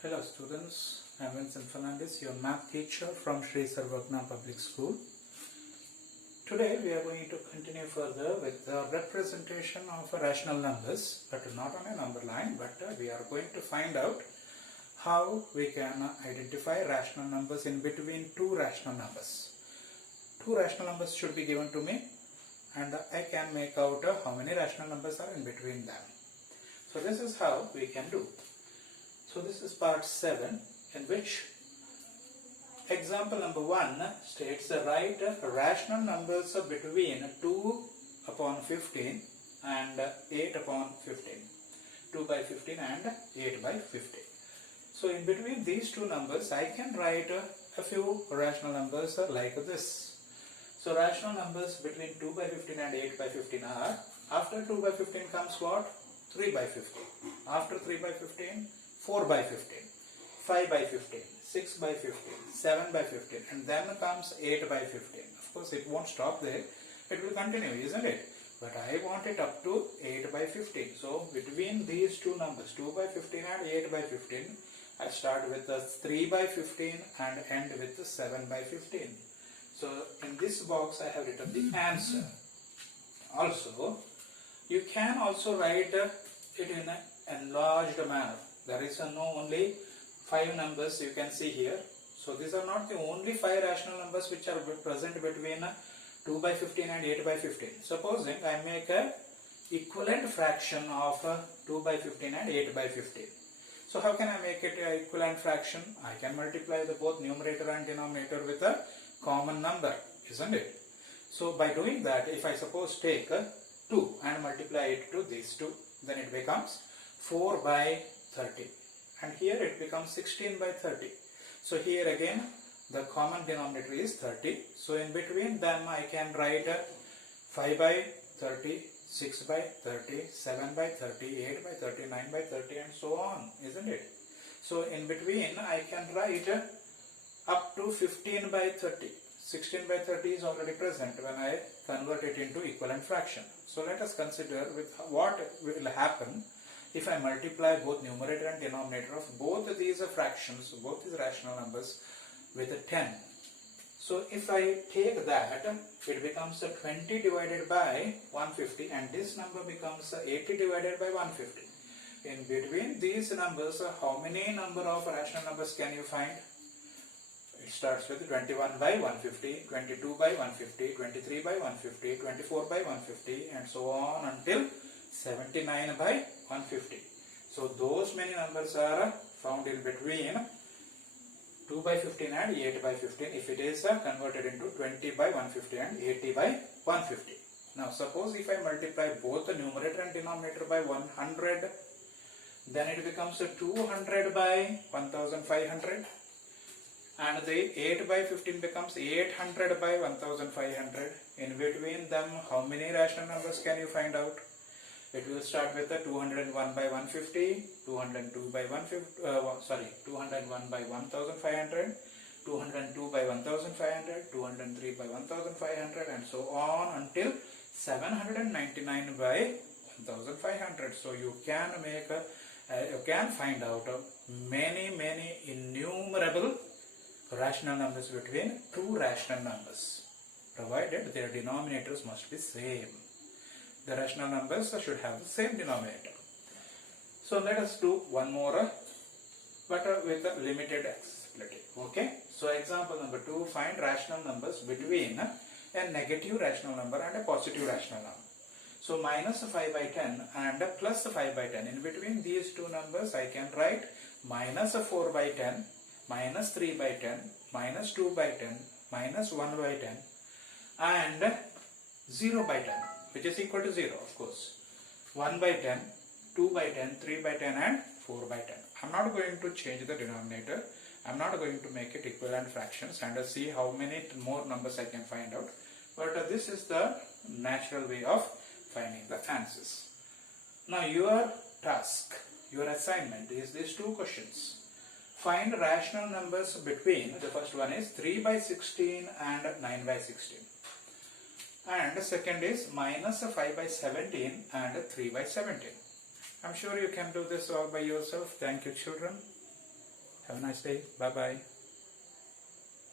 Hello students, I am Vincent Fernandez, your math teacher from Sarvajna Public School. Today we are going to continue further with the representation of rational numbers, but not on a number line, but we are going to find out how we can identify rational numbers in between two rational numbers. Two rational numbers should be given to me and I can make out how many rational numbers are in between them. So this is how we can do. So this is part 7, in which example number 1 states write rational numbers between 2 upon 15 and 8 upon 15. 2 by 15 and 8 by 15. So in between these two numbers I can write a few rational numbers like this. So rational numbers between 2 by 15 and 8 by 15 are, after 2 by 15 comes what? 3 by 15. After 3 by 15, 4 by 15, 5 by 15, 6 by 15, 7 by 15, and then comes 8 by 15. Of course it won't stop there, it will continue, isn't it? But I want it up to 8 by 15. So between these two numbers, 2 by 15 and 8 by 15, I start with the 3 by 15 and end with the 7 by 15. So in this box I have written the answer. Also, you can also write it in an enlarged manner. There is no only 5 numbers you can see here. So these are not the only 5 rational numbers which are present between 2 by 15 and 8 by 15. Supposing I make a equivalent fraction of 2 by 15 and 8 by 15. So how can I make it an equivalent fraction? I can multiply the both numerator and denominator with a common number, isn't it? So by doing that, if I suppose take 2 and multiply it to these two, then it becomes 4 by 30, and here it becomes 16 by 30. So here again the common denominator is 30. So in between them I can write 5 by 30, 6 by 30, 7 by 30, 8 by 30, 9 by 30, and so on, isn't it? So in between I can write up to 15 by 30. 16 by 30 is already present when I convert it into equivalent fraction. So let us consider with what will happen if I multiply both numerator and denominator of both these fractions, both these rational numbers, with 10. So if I take that, it becomes 20 divided by 150, and this number becomes 80 divided by 150. In between these numbers, how many number of rational numbers can you find? It starts with 21 by 150, 22 by 150, 23 by 150, 24 by 150, and so on until 79 by 150. So those many numbers are found in between 2 by 15 and 8 by 15 if it is converted into 20 by 150 and 80 by 150. Now suppose if I multiply both the numerator and denominator by 100, then it becomes 200 by 1500, and the 8 by 15 becomes 800 by 1500. In between them, how many rational numbers can you find out? It will start with the 201 by 150, 202 by 201 by 1500, 202 by 1500, 203 by 1500, and so on until 799 by 1500. So you can make you can find out many innumerable rational numbers between two rational numbers, provided their denominators must be same. The rational numbers should have the same denominator. So let us do one more, but with a limited accessibility. Okay. So example number 2, find rational numbers between a negative rational number and a positive rational number. So minus 5 by 10 and plus 5 by 10. In between these two numbers I can write minus 4 by 10, minus 3 by 10, minus 2 by 10, minus 1 by 10, and 0 by 10, which is equal to 0, of course. 1 by 10, 2 by 10, 3 by 10, and 4 by 10. I am not going to change the denominator. I am not going to make it equivalent fractions and see how many more numbers I can find out. But this is the natural way of finding the answers. Now your task, your assignment is these two questions. Find rational numbers between, the first one is 3 by 16 and 9 by 16. And the second is minus 5 by 17 and 3 by 17. I'm sure you can do this all by yourself. Thank you, children. Have a nice day. Bye bye.